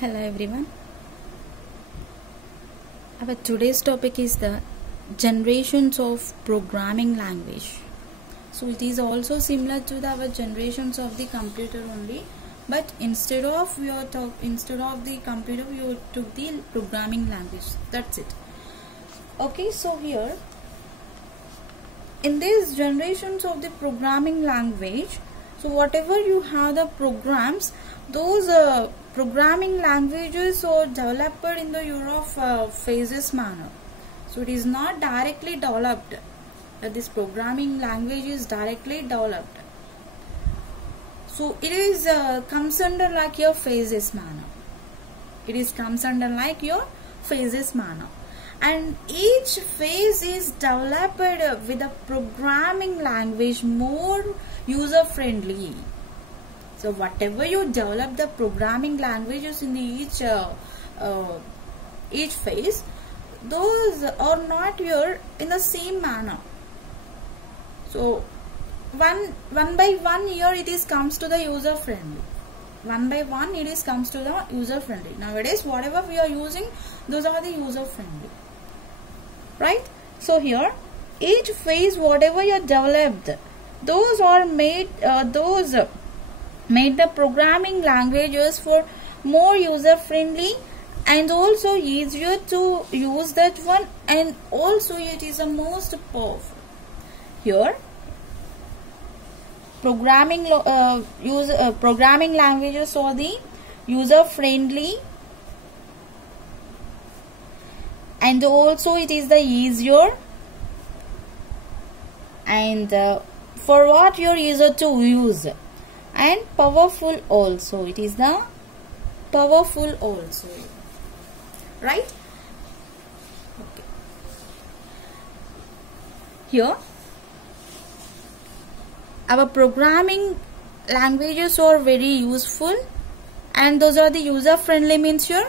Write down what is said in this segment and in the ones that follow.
Hello everyone. Our today's topic is the generations of programming language. So it is also similar to our generations of the computer only, but instead of the computer we took the programming language. That's it. Okay, so here in these generations of the programming language, so whatever you have the programs, those programming languages are developed in the year of phases manner. So it is not directly developed. This programming language is directly developed. So it is comes under like your phases manner. It is comes under like your phases manner. And each phase is developed with a programming language more user friendly. So whatever you develop the programming languages in the each phase, those are not here in the same manner. So one by one here it is comes to the user friendly. One by one it is comes to the user friendly. Nowadays whatever we are using, those are the user friendly. Right? So here each phase whatever you developed, those are made made the programming languages for more user friendly and also easier to use that one, and also it is the most powerful. Here programming languages are the user friendly and also it is the easier and for what your user to use, and powerful also. It is the powerful also, right? Okay. Here our programming languages are very useful and those are the user friendly means here.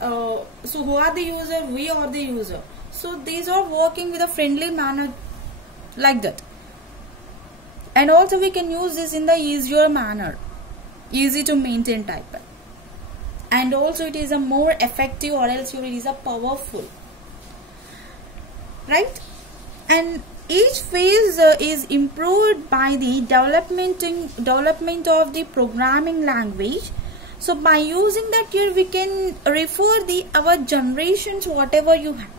So who are the user? We are the user. So these are working with a friendly manner like that. And also we can use this in the easier manner, easy to maintain type. And also it is a more effective, or else it is a powerful, right? And each phase is improved by the development of the programming language. So by using that here we can refer our generations whatever you have.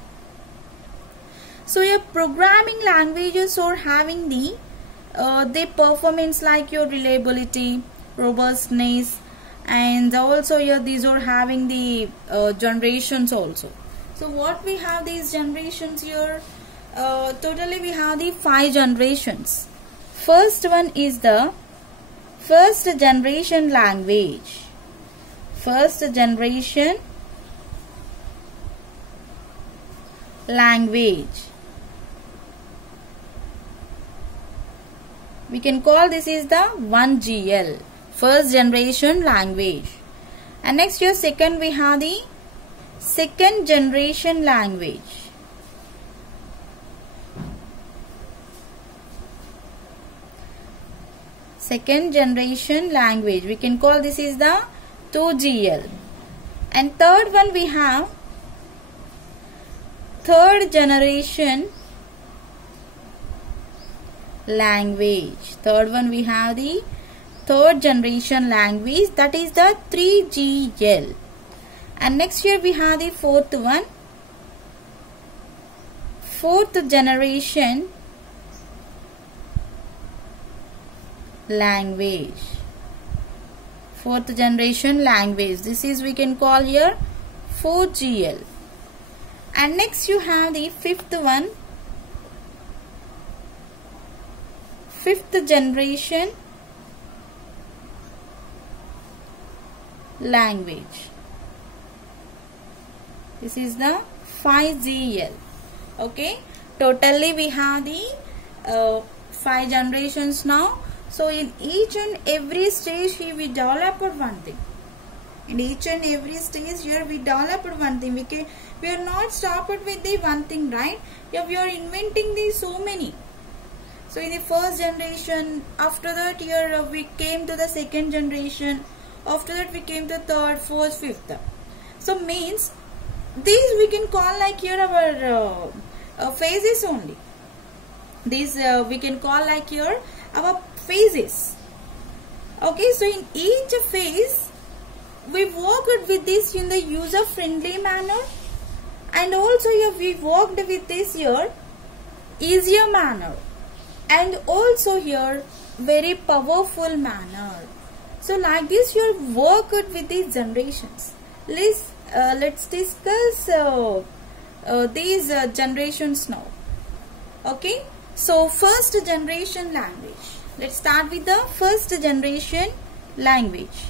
So your programming languages are having the performance like your reliability, robustness, and also these are having the generations also. So what we have these generations here, totally we have the 5 generations. First one is the first generation language. First generation language. We can call this is the 1GL, first generation language. And next here second we have the second generation language. Second generation language, we can call this is the 2GL. And third one we have third generation language. Third one we have the third generation language, that is the 3GL. And next here we have the fourth one, fourth generation language. Fourth generation language, this is we can call here 4GL. And next you have the fifth one, fifth generation language. This is the 5GL. Okay, totally we have the 5 generations now. So in each and every stage here we developed one thing. In each and every stage here we developed one thing. We are not stopped with the one thing, right? Yeah, we are inventing these so many. So in the first generation, after that year we came to the second generation, After that we came to third, fourth, fifth. So means these we can call like here our phases only. These we can call like here our phases. Okay, so in each phase we worked with this in the user friendly manner, and also here we worked with this here easier manner, and also here very powerful manner. So like this you worked with these generations. Let's discuss these generations now. Okay, so first generation language. Let's start with the first generation language.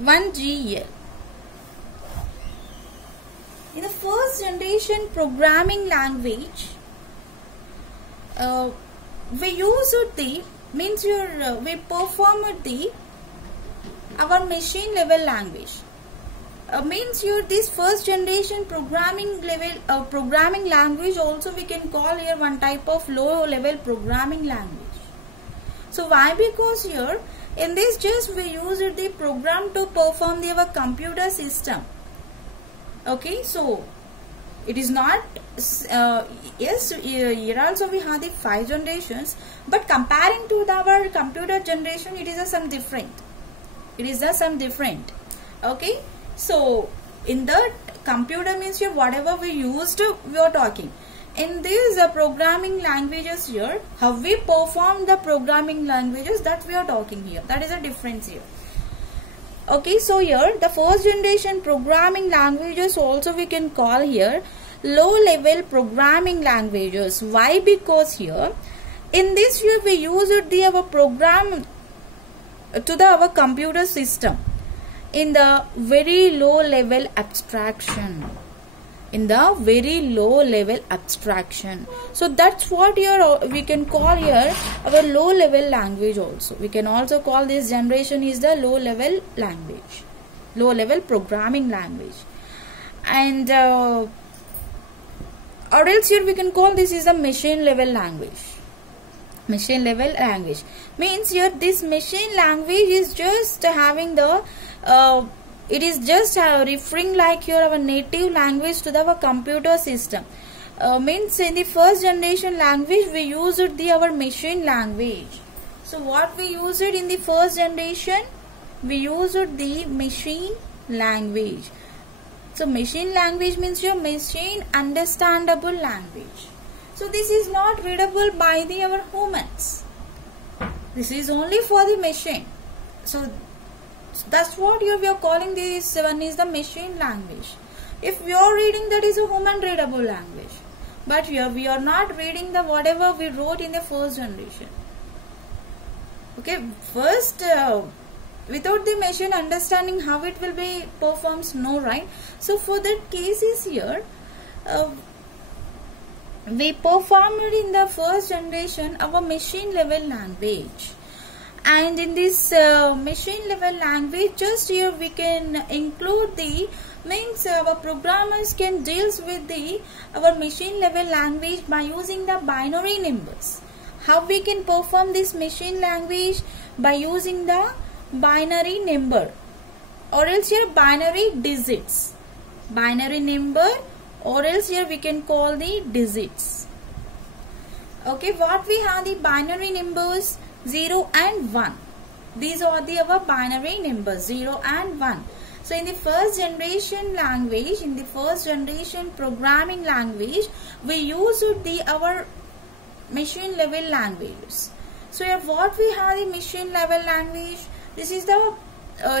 GL. In the first generation programming language, we used the means we performed the our machine level language. Means this first generation programming language also we can call here one type of low level programming language. So why? Because here in this just we use the program to perform our computer system. Okay, so it is not yes, here also we have the 5 generations, but comparing to our computer generation it is some different. Okay, so in the computer means here whatever we used we are talking. In these programming languages here, how we perform the programming languages, that we are talking here. That is a difference here. Okay, so here the first generation programming languages also we can call here low level programming languages. Why? Because here in this here we use our program to our computer system in the very low level abstraction. So that's what here we can call here our low level language also. We can also call this generation is the low level language, low level programming language. And or else here we can call this is a machine level language. Means here this machine language is just having the it is just referring like here our native language to our computer system. Means in the first generation language we used our machine language. So what we used in the first generation? We used the machine language. So machine language means your machine understandable language. So this is not readable by our humans. This is only for the machine. So that's what we are calling this one is the machine language. If we are reading, that is a human readable language. But here we are not reading the whatever we wrote in the first generation. Okay, first without the machine understanding how it will be performs, no, right? So for that cases here we performed in the first generation our machine level language. And in this machine level language, just here we can include the means our programmers can deals with our machine level language by using the binary numbers. How we can perform this machine language? By using the binary number, or else here binary digits, binary number, or else here we can call the digits. Okay, what we have the binary numbers 0 and 1. These are our binary numbers 0 and 1. So in the first generation language, in the first generation programming language, we used our machine level languages. So here what we have the machine level language, this is the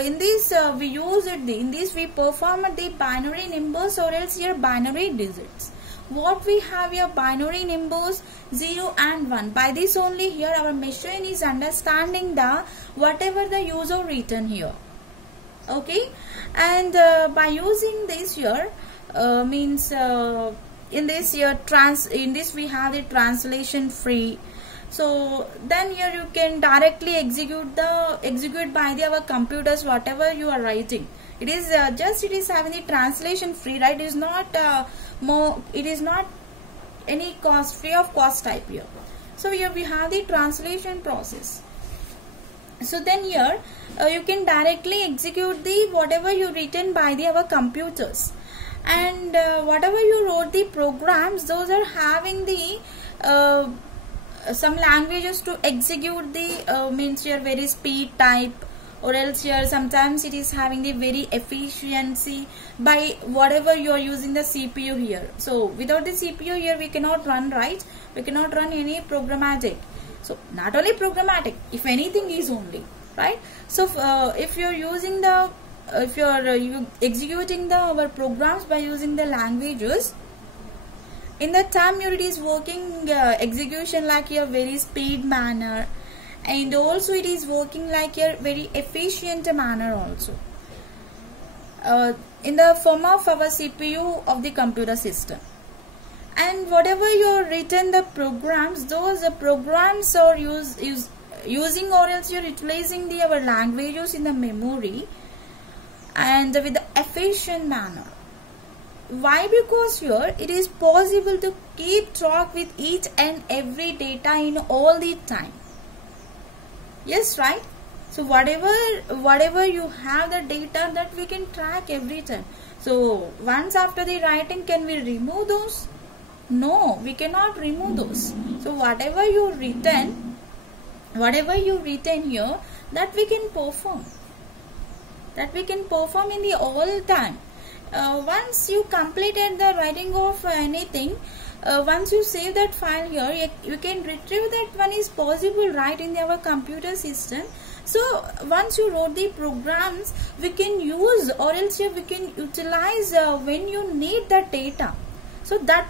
in this we use it in this we perform the binary numbers, or else here binary digits. What we have here binary numbers 0 and 1. By this only here our machine is understanding the whatever the user written here. Okay, and by using this here means in this here in this we have the translation free. So then here you can directly execute by our computers whatever you are writing. It is just it is having the translation free, right? It is not more, it is not any cost, free of cost type here. So here we have the translation process. So then here you can directly execute the whatever you written by the our computers, and whatever you wrote the programs, those are having the some languages to execute the means here very speed type, or else here sometimes it is having the very efficiency by whatever you are using the CPU here. So without the CPU here we cannot run, right? We cannot run any programmatic. So not only programmatic, if anything is only, right? So if you're using the if you're executing the our programs by using the languages, in that time it is working execution like a very speed manner, and also it is working like a very efficient manner also in the form of our CPU of the computer system. And whatever you are written the programs, those programs are using, or else you are utilizing the our languages in the memory and with the efficient manner. Why? Because here it is possible to keep track with each and every data in all the time. Yes, right? So whatever you have the data, that we can track every time. So once after the writing, can we remove those? No, we cannot remove those. So whatever you written here, that we can perform. That we can perform in the all time. Once you completed the writing of anything, once you save that file here, you can retrieve that one is possible, right, in our computer system. So once you wrote the programs, we can use, or else we can utilize when you need that data. So that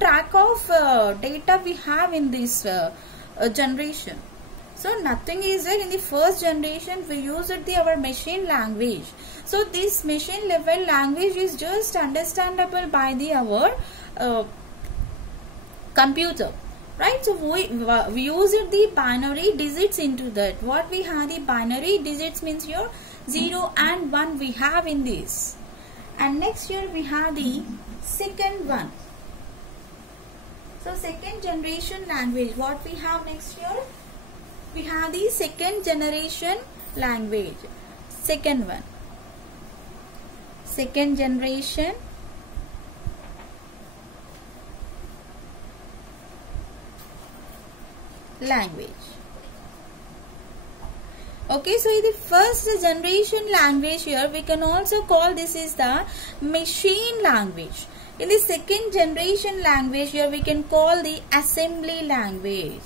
track of data we have in this generation. So nothing is there in the first generation. We used our machine language. So this machine level language is just understandable by the our computer, right? So we used the binary digits into that. What we have the binary digits means here 0 and 1 we have in this. And next here we have the second one. So second generation language, what we have next here? We have the second generation language. Second one. Second generation language. Okay, so in the first generation language here, we can also call this is the machine language. In the second generation language here, we can call the assembly language.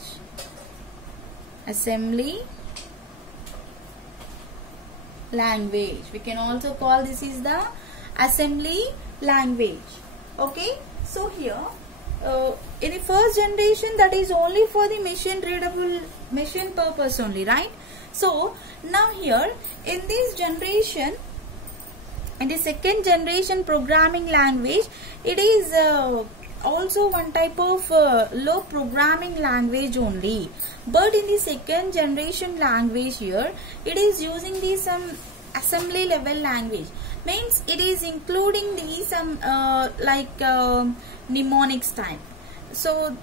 Assembly language. We can also call this is the assembly language. Okay, so here in the first generation, that is only for the machine readable, machine purpose only, right? So now here in this generation, in the second generation programming language, it is also one type of low programming language only. But in the second generation language here, it is using the some assembly level language. Means it is including the some mnemonics type. So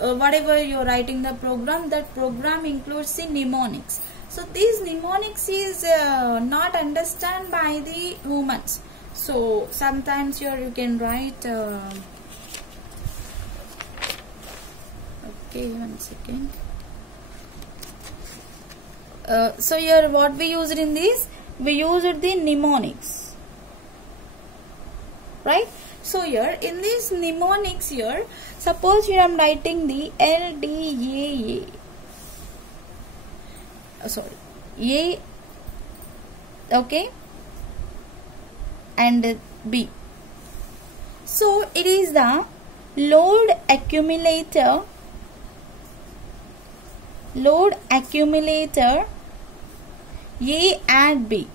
whatever you are writing the program, that program includes the mnemonics. So these mnemonics is not understand by the humans. So sometimes here you can write okay, one second. So here what we used in this, we used the mnemonics, right? So here in this mnemonics here, suppose here I am writing the LDAA, A, okay, and B. So it is the load accumulator A and B.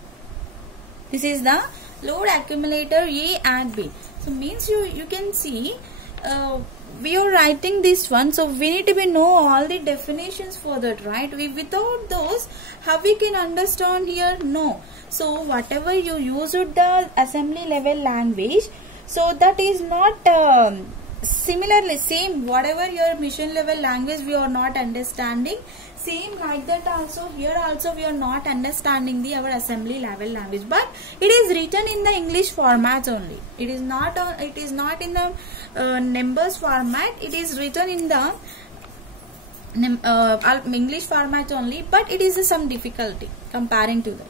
This is the load accumulator A and B. So means you can see we are writing this one, so we need to know all the definitions for that, right? Without those, how we can understand here? No. So whatever you use the assembly level language, So that is not similarly same, whatever your mission level language we are not understanding, same like that also here also we are not understanding our assembly level language, but it is written in the English format only. It is not in the numbers format. It is written in the English format only, but it is some difficulty comparing to that.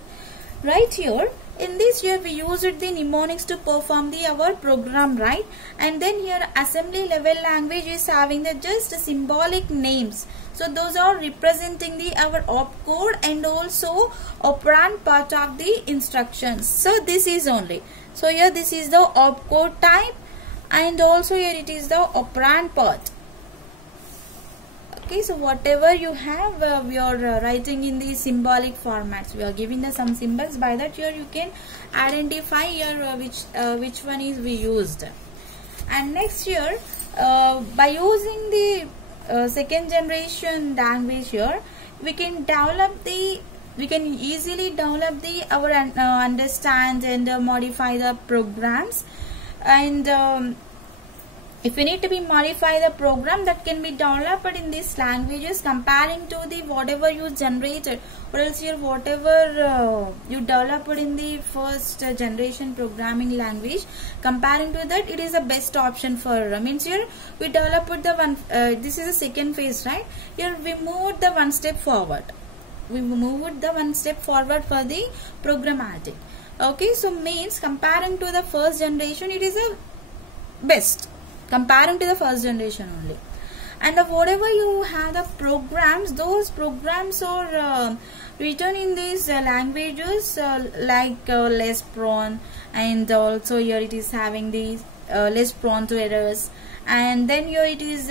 Right here, in this here we used the mnemonics to perform our program, right? And then here assembly level language is having the just symbolic names. So those are representing our opcode and also operand part of the instructions. So this is only. So here this is the opcode type, and also here it is the operand part. Okay, so whatever you have, we are writing in the symbolic formats. We are giving the some symbols. By that here you can identify here which one is we used. And next here, by using the second generation language here, we can easily develop our understand and modify the programs. And if we need to be modify the program, that can be developed in these languages comparing to the whatever you generated, or else here whatever you developed in the first generation programming language, comparing to that, it is the best option for means here we developed the one this is the second phase, right? Here we moved the one step forward. We moved the one step forward for the programmatic. Okay, so means comparing to the first generation, it is a best comparing to the first generation only. And whatever you have the programs, those programs are written in these languages like less prone, and also here it is having the less prone to errors, and then here it is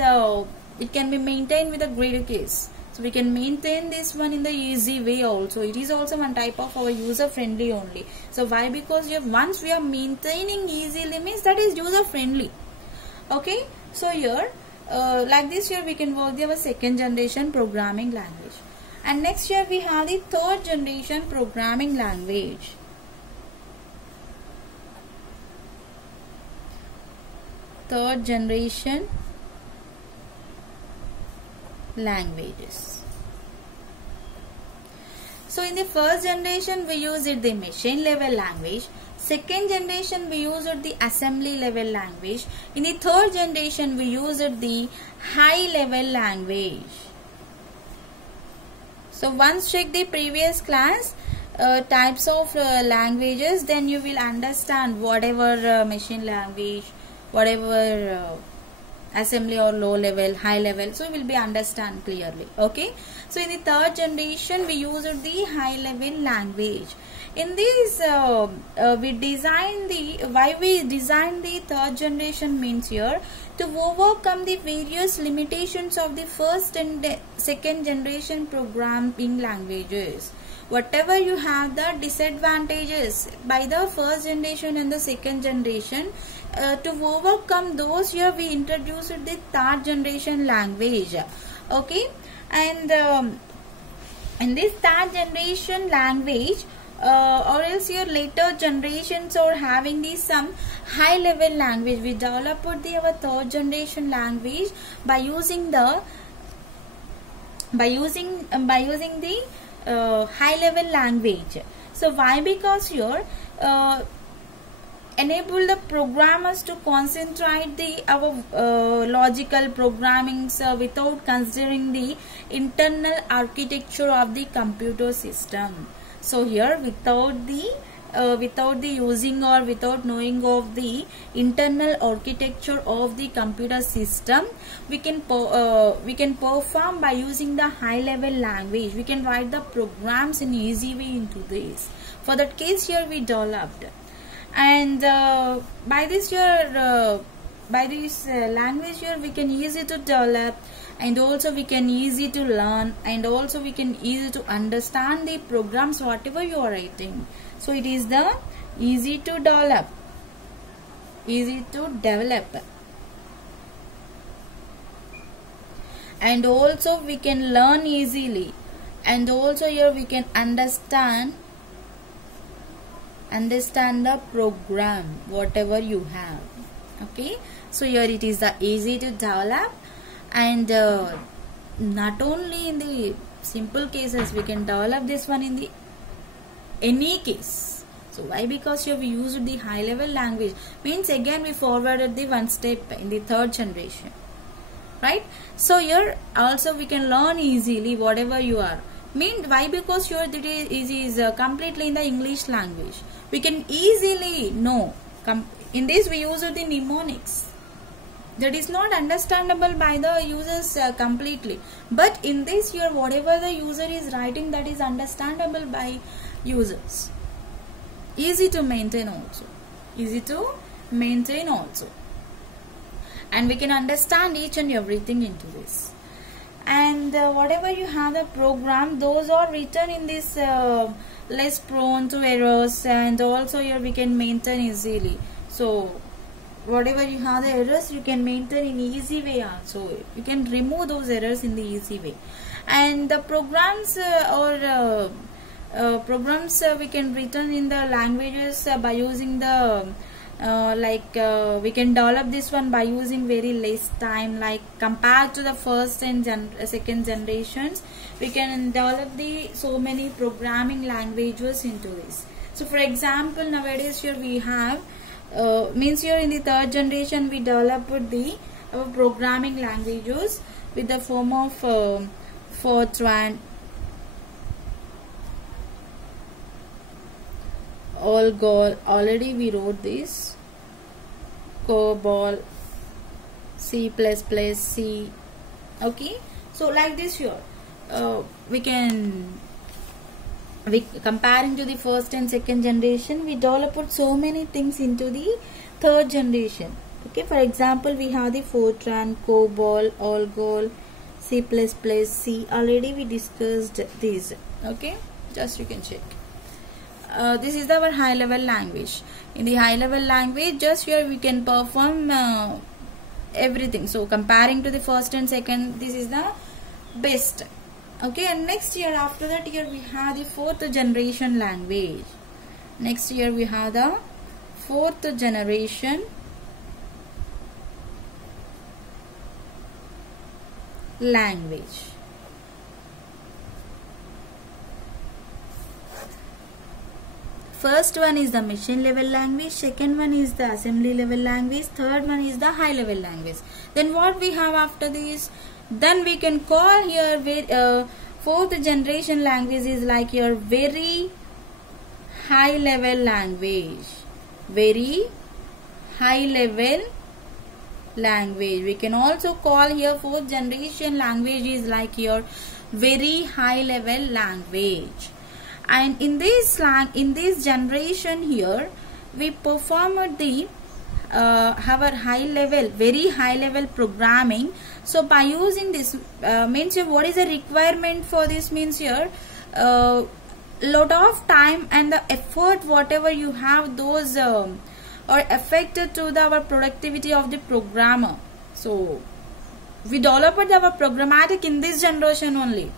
it can be maintained with a greater case. So we can maintain this one in the easy way also. It is also one type of our user friendly only. So why? Because once we are maintaining easy limits, that is user friendly. Okay, so here like this here we can work our second generation programming language. And next here we have the third generation programming language. Third generation languages. So in the first generation we used the machine level language. Second generation we used the assembly level language. In the third generation we used the high level language. So once check the previous class types of languages, then you will understand whatever machine language, whatever assembly or low level, high level, so will be understand clearly. Okay, so in the third generation we used the high level language. In this we design why we design the third generation means here to overcome the various limitations of the first and second generation programming languages. Whatever you have the disadvantages by the first generation and the second generation, to overcome those, here we introduced the third generation language. Okay, and in this third generation language, or else your later generations are having some high level language, we developed our third generation language by using the high level language. So why? Because here enable the programmers to concentrate our logical programming without considering the internal architecture of the computer system. So here without the using or without knowing of the internal architecture of the computer system, we can perform by using the high level language. We can write the programs in easy way into this. For that case here we developed, and by this language here we can easy to develop, and also we can easy to learn, and also we can easy to understand the programs whatever you are writing. So it is the easy to develop, and also we can learn easily, and also here we can understand understand the program whatever you have. Okay, so here it is the easy to develop, and not only in the simple cases, we can develop this one in the any case. So why? Because you have used the high level language, means again we forwarded the one step in the third generation, right? So here also we can learn easily whatever you are. Mean why? Because your is completely in the English language. We can easily know. In this we use the mnemonics. That is not understandable by the users completely. But in this here, whatever the user is writing, that is understandable by users. Easy to maintain also. Easy to maintain also. And we can understand each and everything into this. And whatever you have the program, those are written in this less prone to errors, and also here we can maintain easily. So whatever you have the errors, you can maintain in easy way also. You can remove those errors in the easy way. And the programs we can written in the languages by using the we can develop this one by using very less time, like compared to the first and second generations. We can develop the so many programming languages into this. So for example, nowadays here we have means here in the third generation we developed the programming languages with the form of Fortran, Algol, already we wrote this, COBOL, C++, C. Okay, so like this here comparing to the first and second generation, we developed so many things into the third generation. Okay, for example, we have the Fortran, COBOL, Algol, C++, C. Already we discussed these. Okay, just you can check. This is our high level language. In the high level language, just here we can perform everything. So comparing to the first and second, this is the best. Okay, and next year after that here we have the fourth generation language. Next year we have the fourth generation language. First one is the machine level language, second one is the assembly level language, third one is the high level language. Then what we have after this? Then we can call here fourth generation language is like your very high level language. Very high level language. We can also call here fourth generation language is like your very high level language. And in this generation here, we performed the our high level, very high level programming. So by using this means here, what is the requirement for this? Means here lot of time and the effort whatever you have, those are affected to our productivity of the programmer. So we developed our programmatic in this generation only.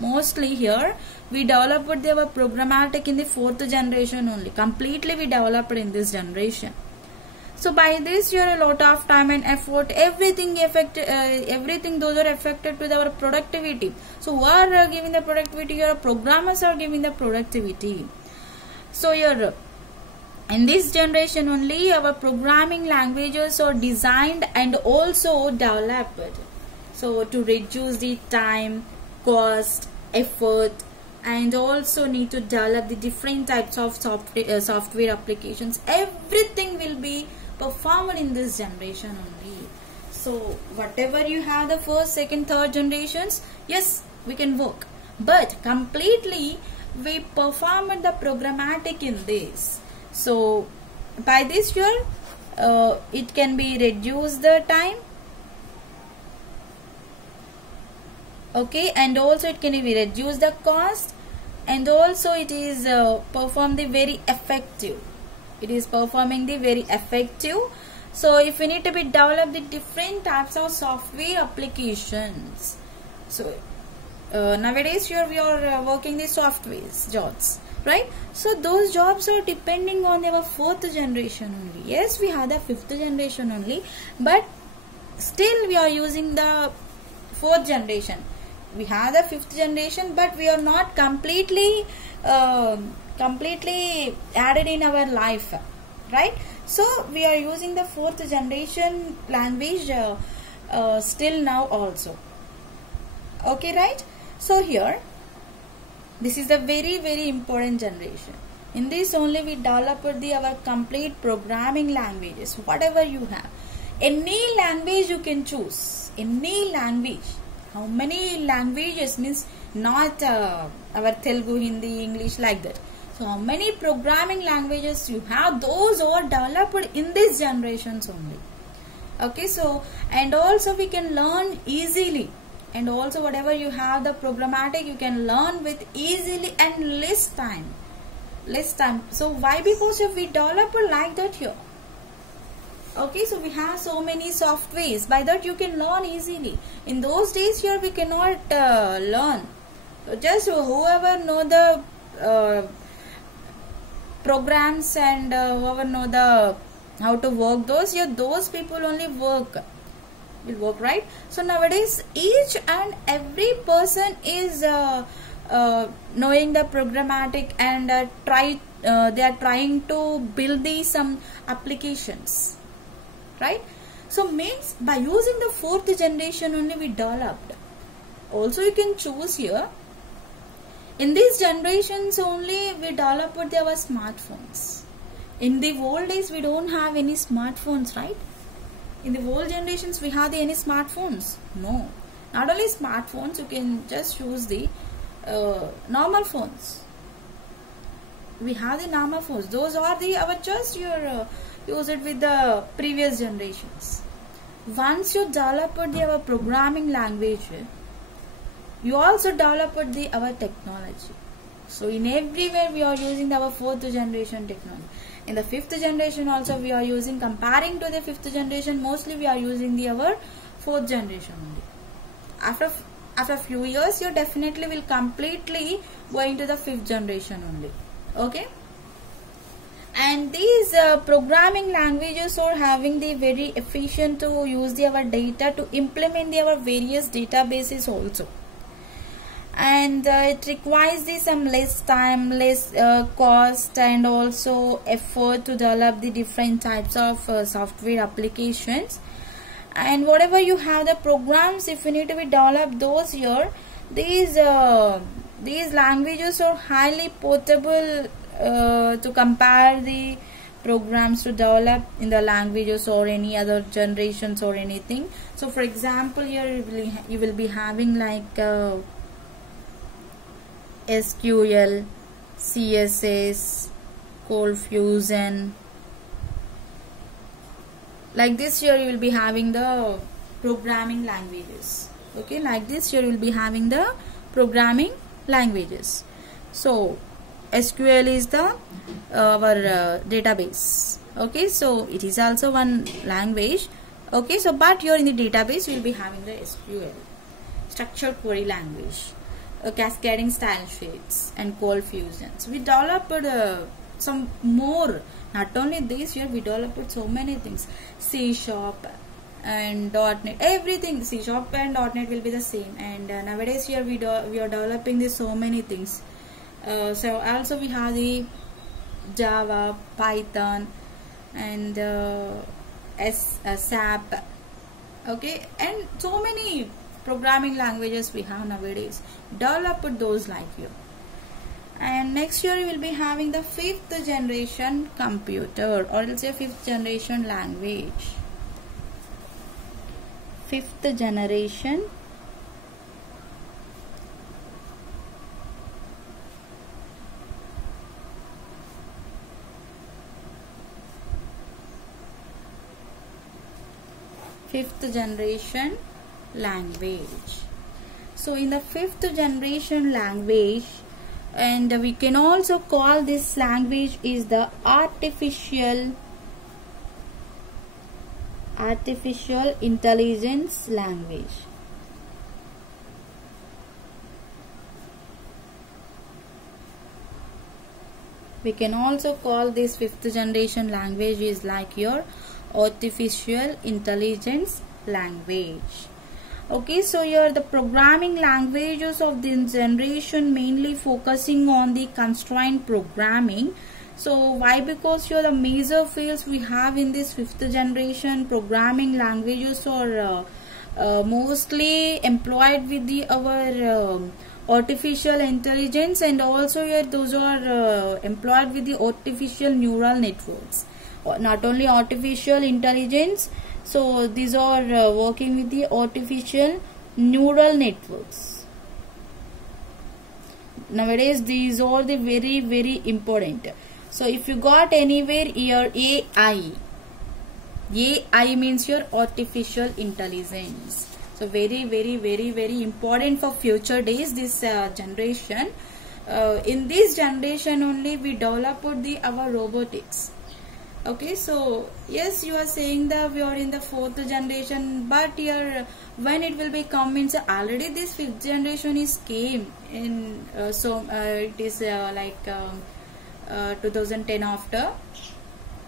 Mostly here we developed our programmatic in the fourth generation only. Completely we developed in this generation. So by this here a lot of time and effort, everything those are affected to our productivity. So who are giving the productivity? Your programmers are giving the productivity. So here in this generation only our programming languages are designed and also developed. So to reduce the time, cost, effort, and also need to develop the different types of software applications. Everything will be performed in this generation only. So whatever you have the first, second, third generations, yes, we can work, but completely we performed the programmatic in this. So by this year it can be reduce the time, okay, and also it can be reduce the cost, and also it is perform the very effective. It is performing the very effective. So if we need to be develop the different types of software applications, so nowadays here we are working the softwares jobs, right? So those jobs are depending on our fourth generation only. Yes, we have the fifth generation only, but still we are using the fourth generation. We have the fifth generation, but we are not completely added in our life, right? So we are using the fourth generation language still now also. Okay, right? So here, this is the very important generation. In this only we developed our complete programming languages. Whatever you have, any language you can choose. Any language. How many languages means not our Telugu, Hindi, English like that. So how many programming languages you have? Those are developed in these generations only. Okay, so and also we can learn easily. And also whatever you have the programmatic you can learn with easily and less time. So why? Because we develop like that here. Okay, so we have so many softwares, by that you can learn easily. In those days here we cannot learn. So just whoever know the programs and whoever know the how to work those, here those people only will work, right? So nowadays each and every person is knowing the programmatic and they are trying to build some applications, right? So means by using the fourth generation only we developed. Also you can choose here. In these generations only we developed our smartphones. In the old days we don't have any smartphones, right? In the old generations we have any smartphones? No. Not only smartphones, you can just use the normal phones. We have the normal phones. Those are our just your use it with the previous generations. Once you developed our programming language, you also developed our technology. So in everywhere we are using our fourth generation technology. In the fifth generation also we are using, comparing to the fifth generation, mostly we are using our fourth generation only. After few years you definitely will completely going to the fifth generation only. Okay. And these programming languages are having the very efficient to use our data to implement our various databases also. And it requires some less time, less cost and also effort to develop the different types of software applications. And whatever you have the programs, if you need to be develop those here, these languages are highly portable to compare the programs to develop in the languages or any other generations or anything. So for example here you will be having like SQL, CSS, ColdFusion. Like this here you will be having the programming languages. Okay, like this here you will be having the programming languages. So SQL is the our database. Okay, so it is also one language. Okay, so but here in the database you will be having the SQL, structured query language, cascading style sheets, and ColdFusion. So we developed some more. Not only this, here we developed so many things. C# and .NET, everything. C# and .NET will be the same. And nowadays here we are developing this so many things. So also we have the Java, Python, and SAP. Okay, and so many programming languages we have nowadays. Develop those like you. And next year you will be having the fifth generation computer, or let's say fifth generation language. Fifth generation language. So in the fifth generation language, and we can also call this language is the artificial intelligence language. We can also call this fifth generation language is like your artificial intelligence language. Okay, so here the programming languages of this generation mainly focusing on the constraint programming. So why? Because here the major fields we have in this fifth generation programming languages are mostly employed with the our artificial intelligence, and also here those are employed with the artificial neural networks. Not only artificial intelligence, so these are working with the artificial neural networks. Nowadays these are the very important. So if you got anywhere here AI means your artificial intelligence. So very important for future days, this generation. In this generation only we developed our robotics. Okay, so yes, you are saying that we are in the fourth generation, but here when it will be coming, so already this fifth generation is came in, it is like 2010 after.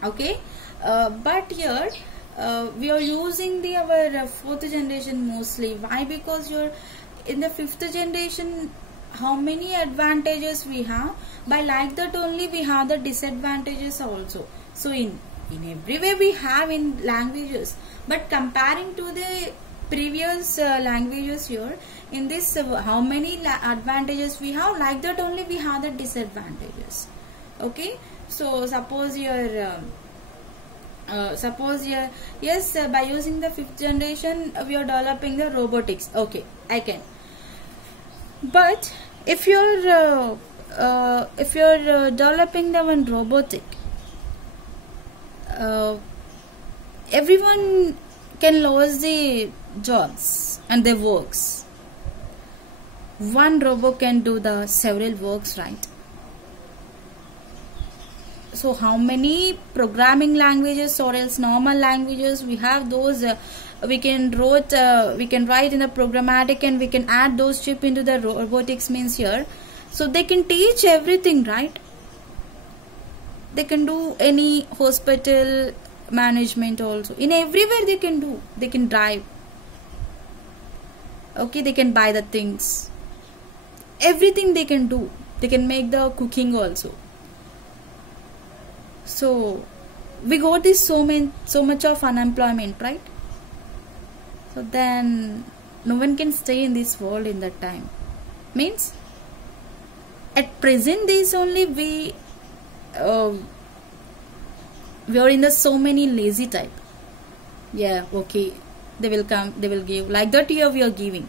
Okay, but here we are using our fourth generation mostly. Why? Because you're in the fifth generation, how many advantages we have, by like that only we have the disadvantages also. So in every way we have in languages, but comparing to the previous languages here, in this how many advantages we have, like that only we have the disadvantages. Okay, so suppose your yes, by using the fifth generation we are developing the robotics. Okay, I can. But if you're developing the one robotic, everyone can lose the jobs and their works. One robot can do the several works, right? So how many programming languages or else normal languages we have? Those we can write in the programmatic, and we can add those chip into the robotics means here. So they can teach everything, right? They can do any hospital management also. In everywhere they can do. They can drive. Okay, they can buy the things. Everything they can do. They can make the cooking also. So we got this so much of unemployment, right? So then no one can stay in this world in that time. Means at present days only we are in the so many lazy type. Yeah, okay, they will come, they will give, like that here we are giving.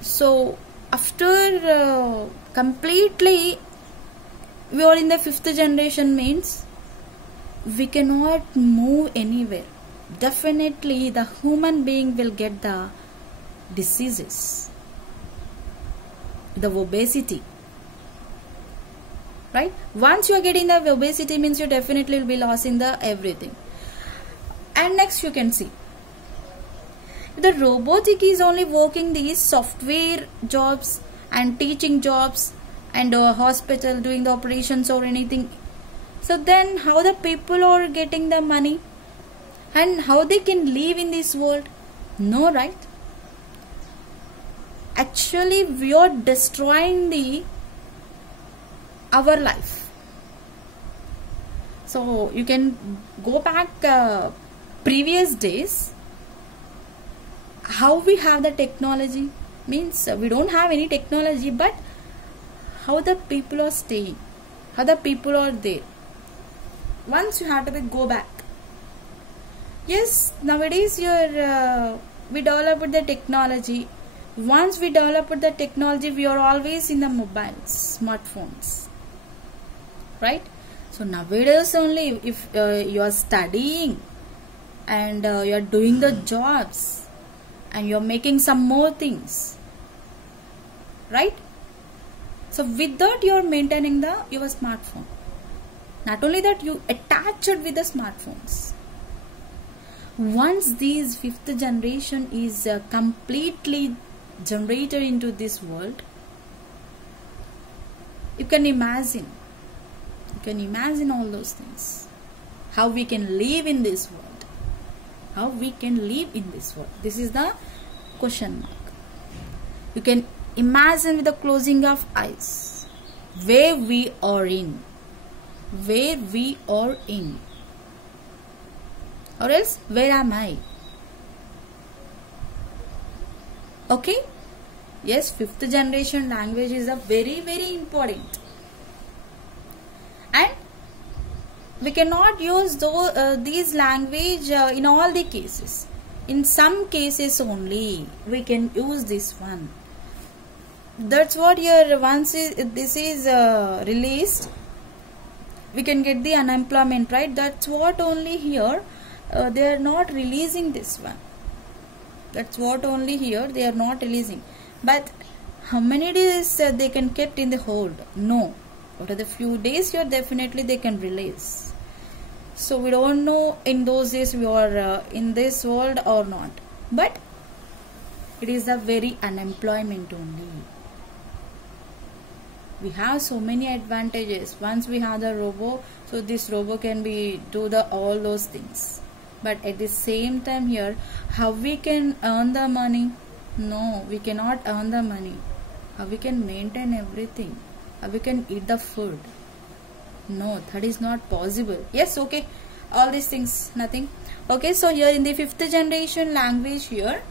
So after completely we are in the fifth generation means we cannot move anywhere. Definitely the human being will get the diseases, the obesity, right? Once you are getting the obesity means you definitely will be losing the everything. And next you can see the robotic is only working these software jobs and teaching jobs and hospital doing the operations or anything. So then how the people are getting the money and how they can live in this world? No, right? Actually we are destroying our life. So you can go back previous days, how we have the technology means we don't have any technology, but how the people are staying, how the people are there. Once you have to go back. Yes, nowadays we developed the technology. Once we developed the technology, we are always in the mobiles, smartphones, right? So nowadays only if you are studying and you are doing the jobs and you are making some more things, right? So with that you are maintaining your smartphone. Not only that, you attach it with the smartphones. Once this fifth generation is completely generated into this world, You can imagine. You can imagine all those things. How we can live in this world. How we can live in this world. This is the question mark. You can imagine with the closing of eyes where we are in. Where we are in. Or else, where am I? Okay? Yes, fifth generation language is a very, very important. And we cannot use these language in all the cases. In some cases only we can use this one. That's what here, once this is released, we can get the unemployment, right? That's what only here they are not releasing this one. That's what only here they are not releasing. But how many days they can keep in the hold? No. After the few days here, definitely they can release. So we don't know in those days we are in this world or not. But it is a very unemployment only. We have so many advantages. Once we have the robo, so this robo can be do the all those things. But at the same time here, how we can earn the money? No, we cannot earn the money. How we can maintain everything? How we can eat the food? No, that is not possible. Yes, okay. All these things, nothing. Okay, so here in the fifth generation language here,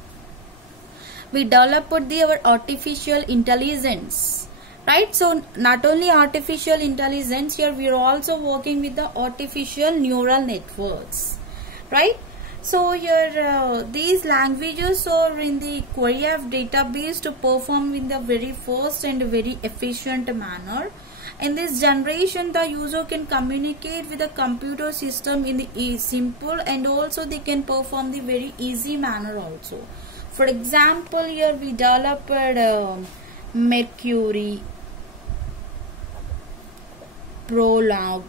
we developed our artificial intelligence. Right? So not only artificial intelligence, here we are also working with the artificial neural networks. Right? So here these languages are in the query of database to perform in the very fast and very efficient manner. In this generation, the user can communicate with the computer system in the simple, and also they can perform the very easy manner also. For example, here we developed Mercury, Prolog,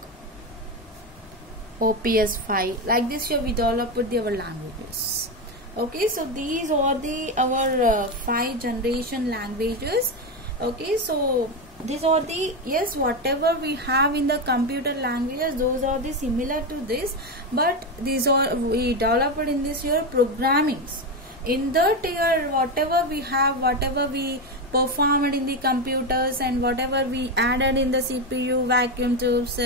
OPS5, like this here we developed our languages. Okay, so these are our 5 generation languages. Okay, so these are the, yes, whatever we have in the computer languages, those are the similar to this, but these are we developed in this year programmings. In that year, whatever we have, whatever we performed in the computers, and whatever we added in the CPU, vacuum tubes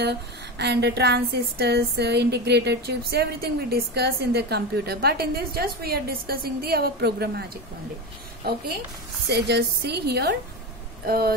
and transistors, integrated chips, everything we discuss in the computer. But in this, just we are discussing our programmatic only. Okay, so just see here.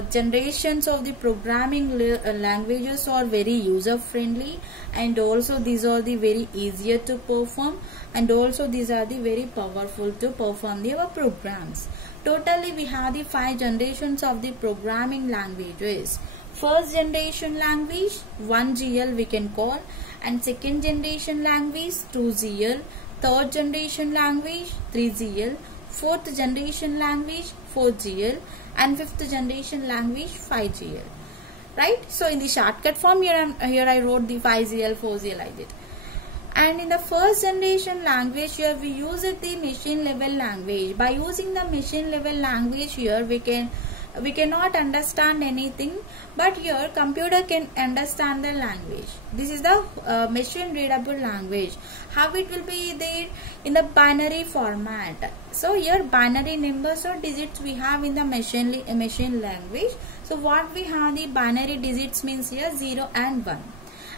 Generations of the programming languages are very user friendly, and also these are the very easier to perform, and also these are the very powerful to perform our programs. Totally we have the 5 generations of the programming languages. First generation language 1GL we can call, and second generation language 2GL, third generation language 3GL, fourth generation language 4GL, and fifth generation language 5GL. Right? So in the shortcut form here I wrote the 5GL, 4GL I did. And in the first generation language here we use the machine level language. By using the machine level language here we cannot understand anything, but here computer can understand the language. This is the machine readable language. How it will be there? In the binary format. So here binary numbers or digits we have in the machine language. So what we have, the binary digits means here 0 and 1.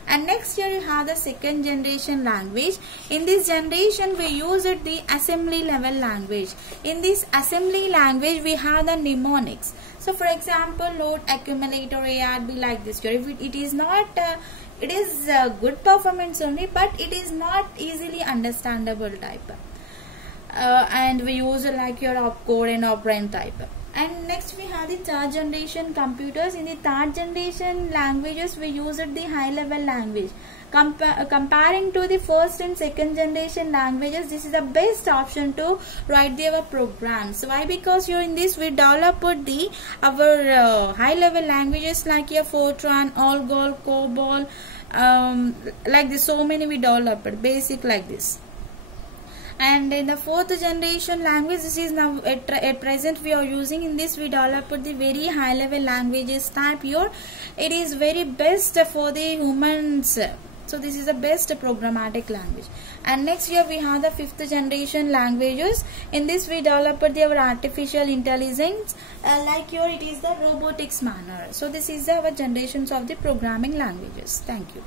And next here you have the second generation language. In this generation we use the assembly level language. In this assembly language we have the mnemonics. So for example, load, accumulate, or add be like this. If it is not, it is good performance only, but it is not easily understandable type. And we use like your opcode and operand type. And next we have the third generation computers. In the third generation languages we use the high level language. Comparing to the first and second generation languages, this is the best option to write our programs. Why? Because here in this we developed our high level languages like your Fortran, Algol, COBOL, like this. So many we developed basic like this. And in the fourth generation language, this is now at present we are using. In this we developed the very high level languages type here. It is very best for the humans. So this is the best programmatic language. And next here we have the fifth generation languages. In this we developed our artificial intelligence, like here it is the robotics manner. So this is our generations of the programming languages. Thank you.